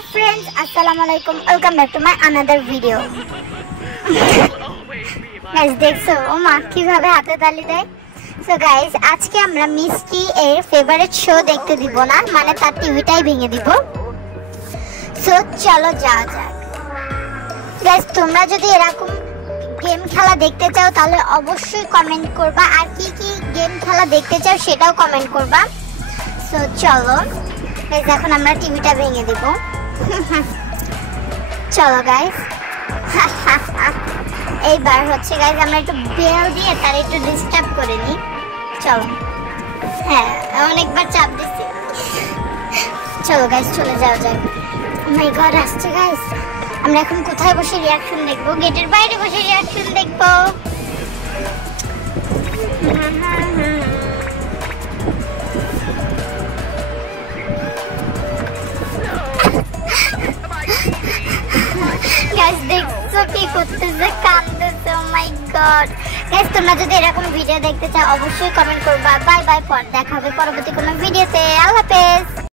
Hello friends, Assalamualaikum. Welcome back to my another video. Guys, দেখছো ও মা কিভাবে হাতে তালি দেয়। So guys, আজকে আমরা মিষ্টি এর ফেভারিট শো দেখতে দিব না, মানে তার টিভিটাই ভেঙে দিব। So চলো যাওয়া যাক। Guys, তোমরা যদি এরকম গেম খেলা দেখতে চাও তাহলে অবশ্যই কমেন্ট করবা, আর কি কি গেম খেলা দেখতে চাও সেটাও কমেন্ট করবা। So চলো গাইস, এখন আমরা টিভিটা ভেঙে দিব। চলো গাইস, এইবার হচ্ছে গাইস আমরা একটু বেল দিয়ে তার একটু ডিস্টার্ব করে নিই। চলো, হ্যাঁ অনেকবার চাপ দিচ্ছি। চলো গাইস চলে যাওয়া যাক। মাই গড, আসছে গাইস। আমরা এখন কোথায় বসে রিঅ্যাকশন দেখবো? গেটের বাইরে বসে রিঅ্যাকশন দেখবো। গাইস দেখছো কি করতেছে? কাঁদতেছে। ও মাই গড। গাইস তোমরা যদি এরকম ভিডিও দেখতে চাও অবশ্যই কমেন্ট করবা। বাই বাই, পর দেখা হবে পরবর্তী কোনো ভিডিওতে। আল্লাহ হাফেজ।